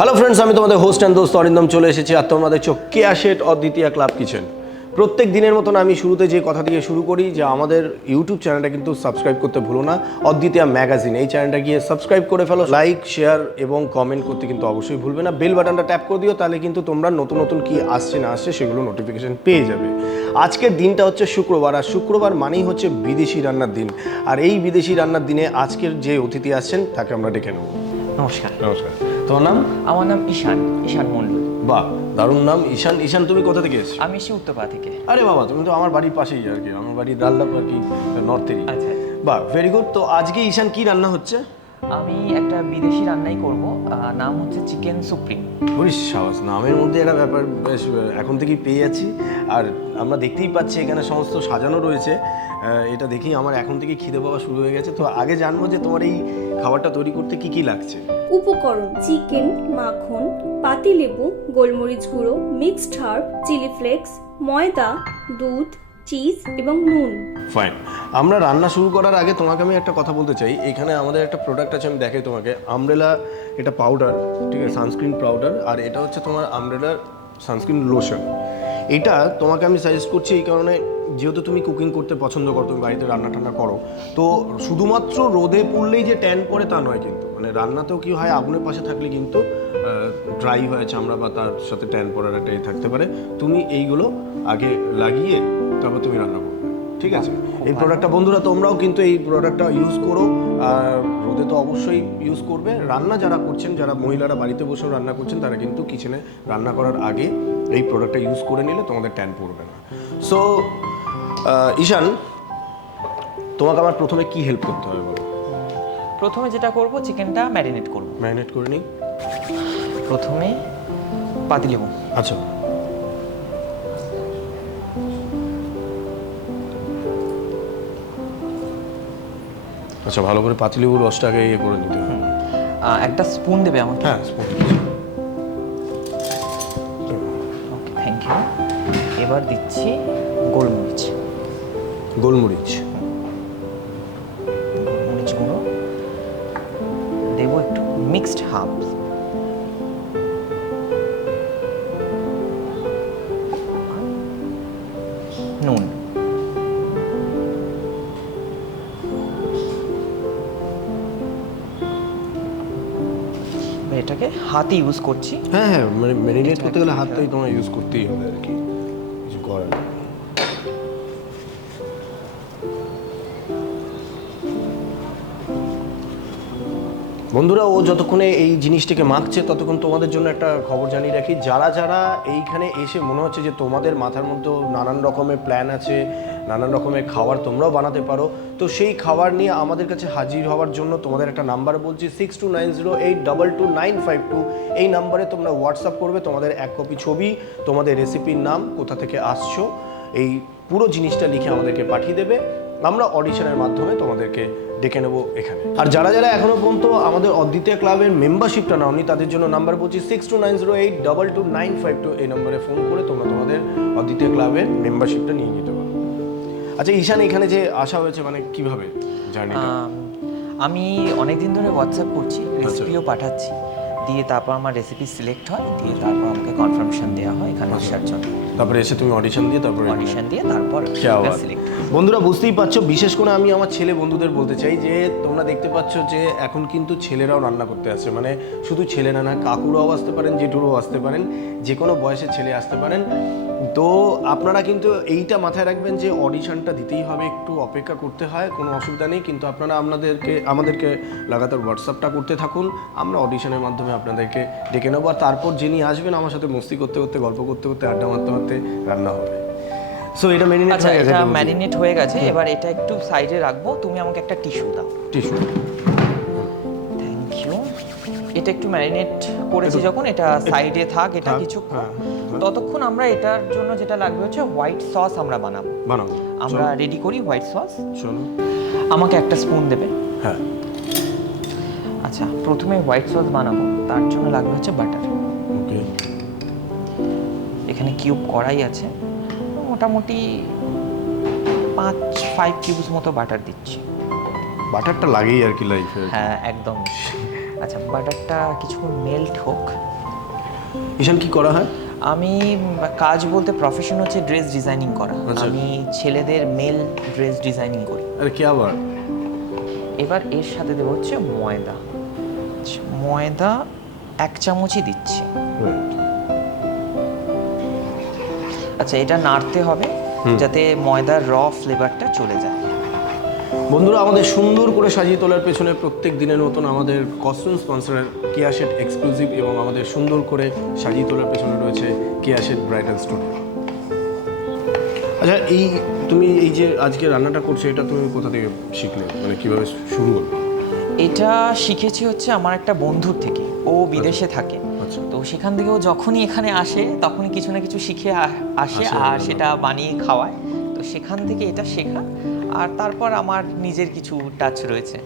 Hello friends, আমি তোমাদের host and দোস্ত অরিন্দম চলে এসেছি। আর তোমরা দেখছো কেয়া শেট অদ্বিতীয়া ক্লাব কিচেন। প্রত্যেক দিনের মতন আমি শুরুতে যে কথা দিয়ে শুরু করি যে আমাদের ইউটিউব চ্যানেলটা কিন্তু সাবস্ক্রাইব করতে ভুলো না, অদ্বিতীয়া ম্যাগাজিন। এই চ্যানেলটা গিয়ে সাবস্ক্রাইব করে ফেলো, লাইক শেয়ার এবং কমেন্ট করতে কিন্তু অবশ্যই ভুলবে না। বেল বাটনটা ট্যাপ করে দিও, তাহলে কিন্তু তোমরা নতুন নতুন কি আসছে না আসছে সেগুলো নোটিফিকেশন পেয়ে যাবে। আজকের দিনটা হচ্ছে শুক্রবার, আর শুক্রবার মানেই হচ্ছে বিদেশি রান্নার দিন। আর এই বিদেশি রান্নার দিনে আজকের যে অতিথি আসছেন তাকে আমরা ডেকে নেব। নমস্কার। নমস্কার, তোমার নাম? আমার নাম ঈশান, ঈশান মণ্ডল। বাহ, দারুণ নাম ঈশান। ঈশান, তুমি কোথা থেকে এসেছো? আমি এসেছি উত্তরপাড়া থেকে। আরে বাবা, তুমি তো আমার বাড়ির পাশেই আর কি, আমার বাড়ি ডাল্লাপ আর কি, নর্থেরই। আচ্ছা, বাহ, ভেরি গুড। তো আজকে ঈশান কি রান্না হচ্ছে? আমি একটা বিদেশি রান্নাই করব, নাম হচ্ছে চিকেন সুপ্রিম। বলিস সাহস, নামের মধ্যে একটা ব্যাপার বেশ এখন থেকেই পেয়ে যাচ্ছি। আর আমরা দেখতেই পাচ্ছি এখানে সমস্ত সাজানো রয়েছে। এটা দেখেই আমার এখন থেকেই খিদে পাওয়া শুরু হয়ে গেছে। তো আগে জানবো যে তোমার এই খাবারটা তৈরি করতে কি কি লাগছে। উপকরণ: চিকেন, মাখন, পাতিলেবু, গোলমরিচ গুঁড়ো, মিক্সড হার্ব, চিলি ফ্লেক্স, ময়দা, দুধ, চিজ এবং নুন। ফাইন। আমরা রান্না শুরু করার আগে তোমাকে আমি একটা কথা বলতে চাই। এখানে আমাদের একটা প্রোডাক্ট আছে, আমি দেখাই তোমাকে। আমব্রেলা, এটা পাউডার, ঠিক আছে, সানস্ক্রিন পাউডার। আর এটা হচ্ছে তোমার আমব্রেলার সানস্ক্রিন লোশন। এটা তোমাকে আমি সাজেস্ট করছি এই কারণে, যেহেতু তুমি কুকিং করতে পছন্দ করো, তুমি বাড়িতে রান্না টান্না করো, তো শুধুমাত্র রোদে পড়লেই যে ট্যান পড়ে তা নয় কিন্তু। মানে রান্নাতেও কি হয়, আগুনের পাশে থাকলে কিন্তু ড্রাই হয়ে চামড়া বা তার সাথে ট্যান পড়ার একটা থাকতে পারে। তুমি এইগুলো আগে লাগিয়ে তারপর তুমি রান্না করো, ঠিক আছে? এই প্রোডাক্টটা বন্ধুরা তোমরাও কিন্তু এই প্রোডাক্টটা ইউজ করো। আর রোদে তো অবশ্যই ইউজ করবে। রান্না যারা করছেন, যারা মহিলারা বাড়িতে বসেও রান্না করছেন, তারা কিন্তু কিচেনে রান্না করার আগে এই প্রোডাক্টটা ইউজ করে নিলে তোমাদের ট্যান পড়বে না। সো ঈশান, তোমাকে আমার প্রথমে কি হেল্প করতে হবে বলো? প্রথমে যেটা করব, চিকেনটা ম্যারিনেট করব। ম্যারিনেট করে নিই। প্রথমে পাতিলেবু। আচ্ছা, আচ্ছা, ভালো করে পাতিলেবুর রসটাকে ইয়ে করে নিতে হবে। একটা স্পুন দেবে আমাকে? হ্যাঁ, স্পুন। Okay, thank you. এবার দিচ্ছি গোলমরিচ। গোলমরিচ, গোলমরিচ গুঁড়ো দেবো, একটু মিক্সড হার্ব, নুন। এটাকে হাতে ইউজ করছি। হ্যাঁ হ্যাঁ, মানে ম্যারিনেট করতে গেলে হাতটাই তোমার ইউজ করতেই হবে আর কি, কিছু করার নেই। বন্ধুরা, ও যতক্ষণে এই জিনিসটাকে মাখছে ততক্ষণ তোমাদের জন্য একটা খবর জানিয়ে রাখি। যারা যারা এইখানে এসে মনে হচ্ছে যে তোমাদের মাথার মধ্যে নানান রকমের প্ল্যান আছে, নানান রকমের খাবার তোমরাও বানাতে পারো, তো সেই খাবার নিয়ে আমাদের কাছে হাজির হওয়ার জন্য তোমাদের একটা নাম্বার বলছি, 6290822952। এই নাম্বারে তোমরা হোয়াটসঅ্যাপ করবে তোমাদের এক কপি ছবি, তোমাদের রেসিপির নাম, কোথা থেকে আসছো, এই পুরো জিনিসটা লিখে আমাদেরকে পাঠিয়ে দেবে। আমরা অডিশনের মাধ্যমে তোমাদেরকে ডেকে নেবো এখানে। আর যারা যারা এখনো পর্যন্ত আমাদের অদ্বিতীয়া ক্লাবের মেম্বারশিপটা নাওনি, তাদের জন্য নাম্বার বলছি 6290822952। এই নম্বরে ফোন করে তোমরা তোমাদের অদ্বিতীয়া ক্লাবের মেম্বারশিপটা নিয়ে নিতে পারো। আচ্ছা ঈশান, এখানে যে আসা হয়েছে মানে কিভাবে জার্নিটা? আমি অনেকদিন ধরে হোয়াটসঅ্যাপ করছি, রেসিপিও পাঠাচ্ছি, দিয়ে তারপর আমার রেসিপি সিলেক্ট হয়, দিয়ে তারপর আমাকে কনফার্মেশন দেওয়া হয় এখানে আসার জন্য। তারপরে এসে তুমি অডিশন দিয়ে তারপর সিলেক্ট। বন্ধুরা বুঝতেই পারছো, বিশেষ করে আমি আমার ছেলে বন্ধুদের বলতে চাই যে তোমরা দেখতে পাচ্ছ যে এখন কিন্তু ছেলেরাও রান্না করতে আসছে। মানে শুধু ছেলেরা না, কাকুরাও আসতে পারেন, জেঠুরাও আসতে পারেন, যে কোনো বয়সের ছেলে আসতে পারেন। তো আপনারা কিন্তু এইটা মাথায় রাখবেন যে অডিশনটা দিতেই হবে, একটু অপেক্ষা করতে হয়, কোনো অসুবিধা নেই। কিন্তু আপনারা আমাদেরকে লাগাতার হোয়াটসঅ্যাপটা করতে থাকুন, আমরা অডিশনের মাধ্যমে আপনাদেরকে ডেকে নেবো। আর তারপর যিনি আসবেন আমার সাথে মস্তি করতে করতে, গল্প করতে করতে, আড্ডা মারতে মারতে রান্না হবে। সো এটা ম্যারিনেট হয়ে গেছে। এবার এটা একটু সাইডে রাখবো, তুমি আমাকে একটা টিস্যু দাও। Tissue, thank you. এটা একটু ম্যারিনেট করেছি যখন, এটা সাইডে থাক এটা কিছুক্ষণ। ততক্ষণ আমরা এটার জন্য যেটা লাগবে হচ্ছে হোয়াইট সস। আমরা বানাবো। আমরা রেডি করি হোয়াইট সস। চলো, আমাকে একটা স্পুন দেবে। হ্যাঁ, আচ্ছা, প্রথমে হোয়াইট সস বানাবো, তার জন্য লাগবে হচ্ছে বাটার। ওকে, এখানে কিউব কড়াই আছে, মোটামুটি 5 কিউবস মতো বাটার দিচ্ছি। বাটারটা লাগেই আর কি লাইফে। হ্যাঁ, একদম। আচ্ছা, বাটারটা কিছুক্ষণ মেল্ট হোক। ঈশান কি করা হয়? আমি কাজ বলতে প্রফেশন হচ্ছে ড্রেস ডিজাইনিং করা। আচ্ছা। আমি ছেলেদের মেল ড্রেস ডিজাইনিং করি। আরে কি আবার? এবার এর সাথে দেবো হচ্ছে ময়দা। ময়দা 1 চামচই দিচ্ছি। আচ্ছা, এটা নাড়তে হবে যাতে ময়দার র ফ্লেভারটা চলে যায়। বন্ধুরা, আমাদের সুন্দর করে সাজিয়ে তোলার পেছনে প্রত্যেক দিনের মতন আমাদের কস্টিউম স্পন্সরের কেয়া শেড এক্সক্লুসিভ এবং আমাদের সুন্দর করে সাজিয়ে তোলার পেছনে রয়েছে কেয়া শেড ব্রাইডাল স্টুডিও। আচ্ছা, তুমি এই যে আজকে রান্নাটা করছো, এটা তুমি কোথা থেকে শিখলে, মানে কিভাবে শুরু করলে? এটা শিখেছি হচ্ছে আমার একটা বন্ধুর থেকে। ও বিদেশে থাকে, তো সেখান থেকে ও যখনই এখানে আসে তখনই কিছু না কিছু শিখে আসে আর সেটা বানিয়ে খাওয়ায়। তো সেখান থেকে এটা শেখা, আর তারপর আমার নিজের কিছু টাচ রয়েছে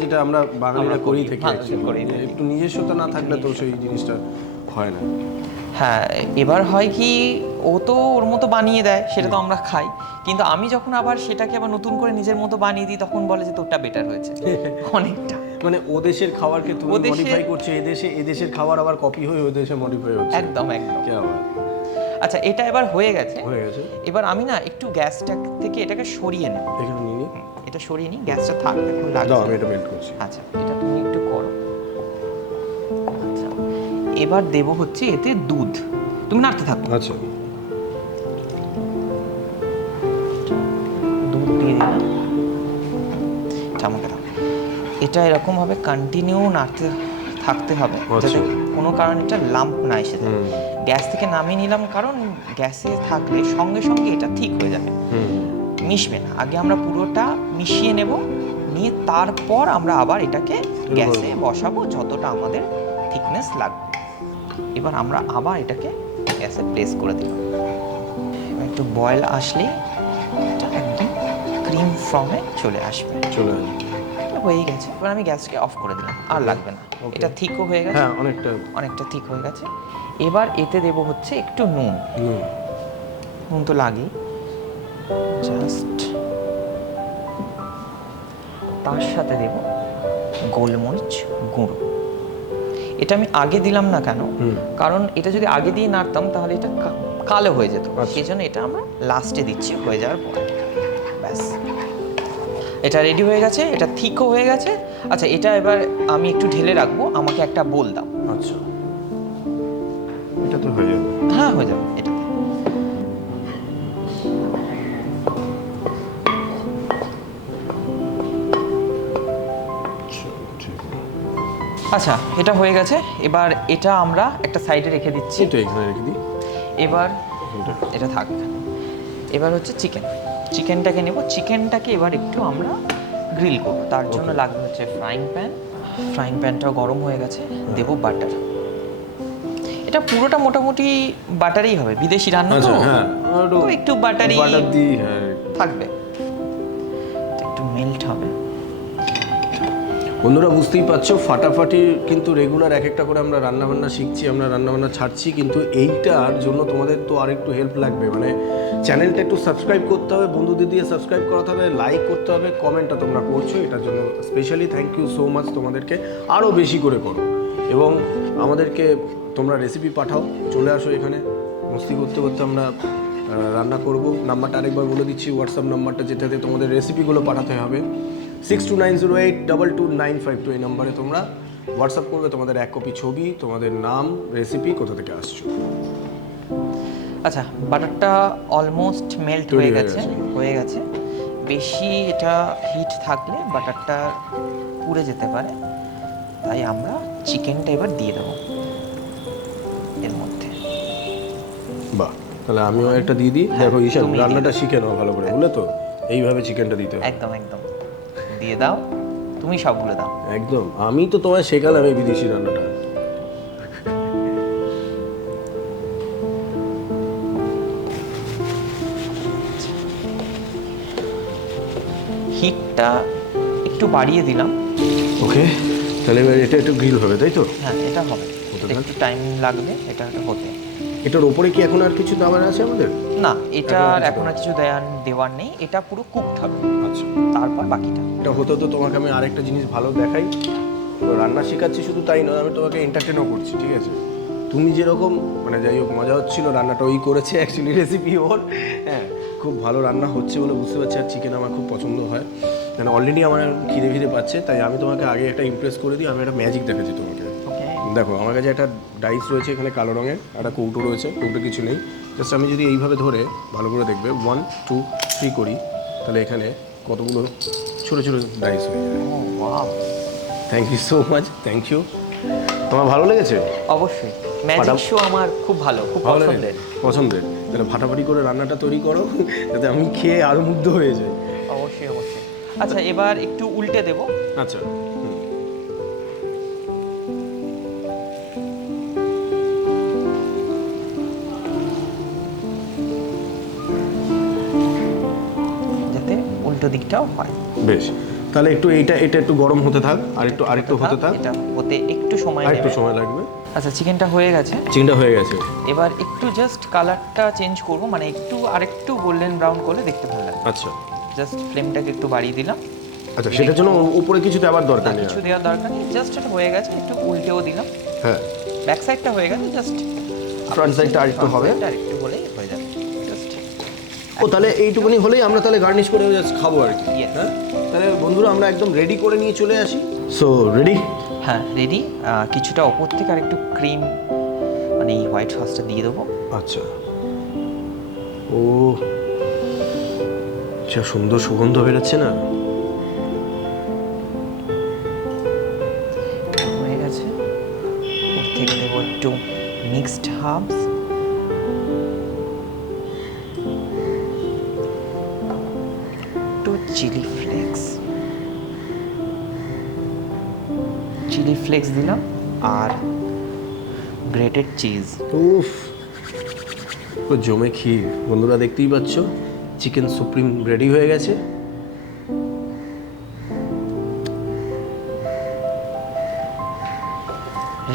যেটা আমরা বাঙালিরা করেই থাকি। একটু নিজস্বতা না থাকলে তো সেই জিনিসটা হয় না। হ্যাঁ, এবার হয় কি, ও তো ওর মতো বানিয়ে দেয়, সেটা তো আমরা খাই, কিন্তু আমি যখন আবার সেটাকে আবার নতুন করে নিজের মতো বানিয়ে দিই তখন বলে যে তোরটা বেটার হয়েছে অনেকটা। মানে ও দেশের খাবারকে তুমি মডিফাই করছো, এদেশের খাবার আবার কপি হয়ে ও দেশে মডিফাই হচ্ছে। একদম একদম। কি আবার? আচ্ছা, এটা এবার হয়ে গেছে। এবার আমি না একটু গ্যাসটা থেকে এটাকে সরিয়ে নেব। এখানে নিয়ে এটা সরিয়ে নিই, গ্যাসটা থাক, এখন লাগছে। দাও, আমি এটা মেল্ট করছি। আচ্ছা, এটা তুমি একটু করো। আচ্ছা, এবার দেব হচ্ছে এতে দুধ। তুমি নাড়তে থাকো। আচ্ছা, দুধ দিয়ে দিলাম। চামচটা এটা এরকম ভাবে কন্টিনিউ নাড়তে থাকতে হবে যাতে কোনো কারণে এটা লাম্প না এসে যায়। গ্যাস থেকে নামিয়ে নিলাম কারণ গ্যাসে থাকলে সঙ্গে সঙ্গে এটা ঠিক হয়ে যাবে, মিশবে না। আগে আমরা পুরোটা মিশিয়ে নেব, নিয়ে তারপর আমরা আবার এটাকে গ্যাসে বসাবো যতটা আমাদের থিকনেস লাগবে। এবার আমরা আবার এটাকে গ্যাসে প্লেস করে দিলাম। এবার একটু বয়েল আসলেই এটা একদম ক্রিম ফর্মে চলে আসবে। হয়ে গেছে। এবার আমি গ্যাসকে অফ করে দিলাম, আর লাগবে না। এটা থিকও হয়ে গেছে। হ্যাঁ, অনেকটা থিক হয়ে গেছে। এবার এতে দেব হচ্ছে একটু নুন। নুন তো লাগেই। জাস্ট তার সাথে দেব গোলমরিচ গুঁড়ো। এটা আমি আগে দিলাম না কেন, কারণ এটা যদি আগে দিয়ে নাড়তাম তাহলে এটা কালো হয়ে যেত। সেই জন্য এটা আমরা লাস্টে দিচ্ছি, হয়ে যাওয়ার পরে। ব্যাস, এটা রেডি হয়ে গেছে, এটা থিকও হয়ে গেছে। আচ্ছা, এটা এবার আমি একটু ঢেলে রাখবো, আমাকে একটা বোল দাও। আচ্ছা, এটা তো হয়ে যাবে। হ্যাঁ, হয়ে যাবে এটা। আচ্ছা, এটা হয়ে গেছে। এবার এটা আমরা একটা সাইডে রেখে দিচ্ছি। তো এখানে রেখে দিই। এবার এটা থাক। এবার হচ্ছে চিকেনটাকে নেব। চিকেনটাকে এবার একটু আমরা গ্রিল করব। তার জন্য লাগবে হচ্ছে ফ্রাইং প্যানটাও গরম হয়ে গেছে। দেব বাটার। এটা পুরোটা মোটামুটি বাটারই হবে, বিদেশি রান্না তো। হ্যাঁ, একটু বাটার দিই। হ্যাঁ, থাকবে, একটু মেল্ট হবে। বন্ধুরা, বুঝতেই পারছো, ফাটাফাটি কিন্তু রেগুলার এক একটা করে আমরা রান্নাবান্না শিখছি, আমরা রান্নাবান্না ছাড়ছি, কিন্তু এইটার জন্য তোমাদের তো আরেকটু হেল্প লাগবে। মানে চ্যানেলটা একটু সাবস্ক্রাইব করতে হবে, বন্ধুদের দিয়ে সাবস্ক্রাইব করাতে হবে, লাইক করতে হবে, কমেন্টটা তোমরা করছো, এটার জন্য specially thank you so much তোমাদেরকে। আরও বেশি করে করো এবং আমাদেরকে তোমরা রেসিপি পাঠাও, চলে আসো এখানে। মস্তি করতে করতে আমরা রান্না করব। নাম্বারটা আরেকবার বলে দিচ্ছি, হোয়াটসঅ্যাপ নাম্বারটা, যেটাতে তোমাদের রেসিপিগুলো পাঠাতে হবে 6290822952। এই নাম্বারে তোমরা হোয়াটসঅ্যাপ করবে তোমাদের 1 কপি ছবি, তোমাদের নাম, রেসিপি, কোথা থেকে আসছো। আচ্ছা, বাটারটা অলমোস্ট মেল্ট হয়ে গেছে। বেশি এটা হিট থাকলে বাটারটা পুড়ে যেতে পারে, তাই আমরা চিকেনটা এবার দিয়ে দেবো এর মধ্যে। বাহ, তাহলে আমিও একটা দিয়ে দিই। দেখো ঈশান, রান্নাটা শিখে নাও ভালো করে, বুঝলে তো? এইভাবে চিকেনটা দিতে হবে। একদম দিয়ে দাও, তুমি সবগুলো দাও। একদম, আমি তো তোমায় শেখালাম এই বিদেশি রান্নাটা। হিটটা একটু বাড়িয়ে দিলাম। ওকে, তাহলে এবার এটা একটু গ্রিল হবে, তাই তো? হ্যাঁ, এটা হবে, একটু টাইম লাগবে এটা হতে। এটার ওপরে কি এখন আর কিছু দেওয়ার আছে আমাদের? না, এটা এখন আর কিছু দেওয়ার নেই, এটা পুরো কুকড হবে। আচ্ছা, তারপর বাকিটা। এটা হতে হতে তোমাকে আমি আরেকটা জিনিস ভালো দেখাই। তো রান্না শেখাচ্ছি শুধু তাই নয়, আমি তোমাকে এন্টারটেনও করছি, ঠিক আছে? তুমি যেরকম মানে যাই হোক মজা হচ্ছিল, রান্নাটা ওই করেছে অ্যাকচুয়ালি, রেসিপি ওর। হ্যাঁ, খুব ভালো রান্না হচ্ছে বলে বুঝতে পারছি। আর চিকেন আমার খুব পছন্দ হয়, মানে অলরেডি আমার খিদে পাচ্ছে। তাই আমি তোমাকে আগে একটা ইমপ্রেস করে দিই, আমি একটা ম্যাজিক দেখাচ্ছি তোমাকে। দেখো আমার কাছে একটা ডাইস রয়েছে এখানে কালো রঙের, একটা কৌটো রয়েছে, কৌটো কিছু নেই। জাস্ট আমি যদি এইভাবে ধরে ভালো করে দেখবে 1 2 3 করি, তাহলে এখানে কতগুলো ছোটো ছোটো ডাইস হয়ে যায়। Thank you so much, thank you. তোমার ভালো লেগেছে? অবশ্যই, ম্যাজিক শো আমার খুব ভালো, খুব পছন্দের। তাহলে ফাটাফাটি করে রান্নাটা তৈরি করো, যাতে আমি খেয়ে আরও মুগ্ধ হয়ে যাই। অবশ্যই। আচ্ছা, এবার একটু উল্টে দেবো। আচ্ছা, যাতে উল্টো দিকটাও হয়। বেশ, তাহলে একটু এটা একটু গরম হতে থাক, আরেকটু হতে থাক। এটা হতে একটু সময় লাগবে। আচ্ছা, চিকেনটা হয়ে গেছে। এবার একটু জাস্ট কালারটা চেঞ্জ করব, মানে একটু আরেকটু গোল্ডেন ব্রাউন করলে দেখতে ভালো লাগবে। আচ্ছা, জাস্ট ফ্লেমটাকে একটু বাড়িয়ে দিলাম। আচ্ছা, সেটার জন্য উপরে কিছু দেওয়ার দরকার নেই। কিছু দেওয়ার দরকার নেই, জাস্ট এটা হয়ে গেছে, একটু উল্টেও দিলাম। হ্যাঁ, ব্যাক সাইডটা হয়ে গেছে, জাস্ট ফ্রন্ট সাইডটা আরেকটু হবে, আরেকটু হলেই হয়ে যাবে। জাস্ট তাহলে এইটুকুনি হলেই আমরা তাহলে গার্নিশ করে জাস্ট খাবো আর কি। হ্যাঁ, তাহলে বন্ধুরা আমরা একদম রেডি করে নিয়ে চলে আসি। So ready? হ্যাঁ, রেডি। কিছুটা ওপর থেকে আর একটু ক্রিম, মানে এই হোয়াইট সসটা দিয়ে দেবো। আচ্ছা, ও যা সুন্দর সুগন্ধ বেরোচ্ছে না। হয়ে গেছে। ওর থেকে দেবো একটু মিক্সড হার্বস, একটু চিলি ফ্লেক্স দিলাম, আর গ্রেটেড চিজ। উফ, তো জমে ক্ষীর। বন্ধুরা দেখতেই পাচ্ছ, চিকেন সুপ্রিম রেডি হয়ে গেছে।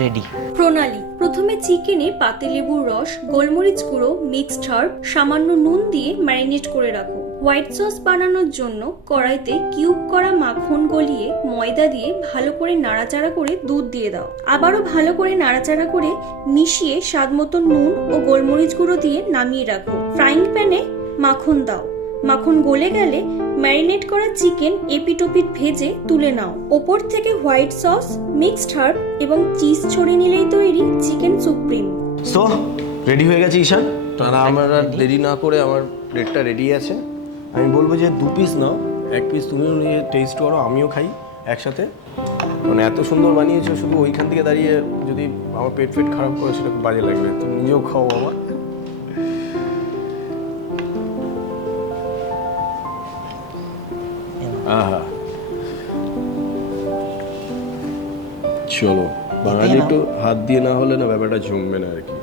রেডি। প্রণালী: প্রথমে চিকেনে পাতিলেবুর রস, গোলমরিচ গুঁড়ো, মিক্সড হার্ব, সামান্য নুন দিয়ে ম্যারিনেট করে রাখো। হোয়াইট সস বানানোর জন্য কড়াইতে কিউব করা মাখন গলিয়ে ময়দা দিয়ে ভালো করে নাড়াচাড়া করে দুধ দিয়ে দাও। আবারও ভালো করে নাড়াচাড়া করে মিশিয়ে স্বাদমতো নুন ও গোলমরিচ গুঁড়ো দিয়ে নামিয়ে রাখো। ফ্রাইং প্যানে মাখন দাও। মাখন গলে গেলে ম্যারিনেট করা চিকেন এপিটোপিট ভেজে তুলে নাও। ওপর থেকে হোয়াইট সস, মিক্সড হার্ব এবং চিজ ছড়িয়ে নিলেই তৈরি চিকেন সুপ্রিম। সো রেডি হয়ে গেছে ঈশান। তারা আমার আর দেরি না করে, আমার প্লেটটা রেডি আছে। আমি বলবো যে 2 পিস নাও, 1 পিস তুমিও নিয়ে টেস্ট করো, আমিও খাই একসাথে। মানে এত সুন্দর বানিয়েছো, শুধু ওইখান থেকে দাঁড়িয়ে যদি আমার পেট খারাপ করে সেটা খুব বাজে লাগবে। তুমি নিজেও খাও বাবা। আহা, চলো বাঙালি একটু হাত দিয়ে না হলে না ব্যাপারটা জমবে না আর কি।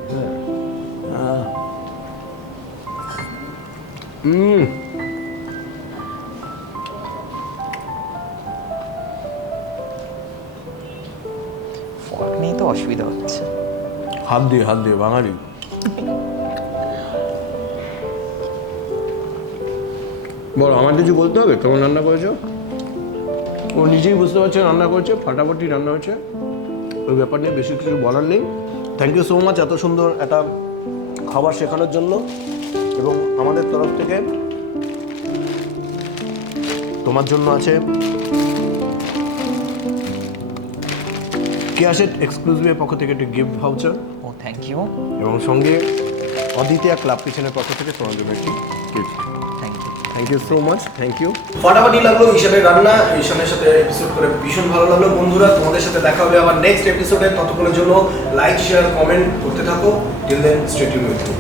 ফর্ক নেই তো অসুবিধা হচ্ছে। হাত দিয়ে বাঙালি। বলো, আমার কিছু বলতে হবে? কেমন রান্না করেছো? ও নিজেই বুঝতে পারছে রান্না করেছে, ফাটাফাটি রান্না হয়েছে। ওই ব্যাপার নিয়ে বেশি কিছু বলার নেই। থ্যাংক ইউ সো মাচ এত সুন্দর একটা খাবার শেখানোর জন্য। এবং আমাদের তরফ থেকে তোমার জন্য আছে কেয়াশেট এক্সক্লুসিভের পক্ষ থেকে একটি গিফট ভাউচার। ও থ্যাংক ইউ। এবং সঙ্গে অদ্বিতীয়া ক্লাব কিচেনের পক্ষ থেকে তোমার জন্য একটি gift. Thank you so much, thank you. ফাটাফাটি লাগলো ঈশানের রান্না। ঈশানের সাথে এপিসোড করে ভীষণ ভালো লাগলো। বন্ধুরা, তোমাদের সাথে দেখা হবে আবার নেক্সট এপিসোডে। ততক্ষণের জন্য লাইক, শেয়ার, কমেন্ট করতে থাকো। Till then, stay tuned with me.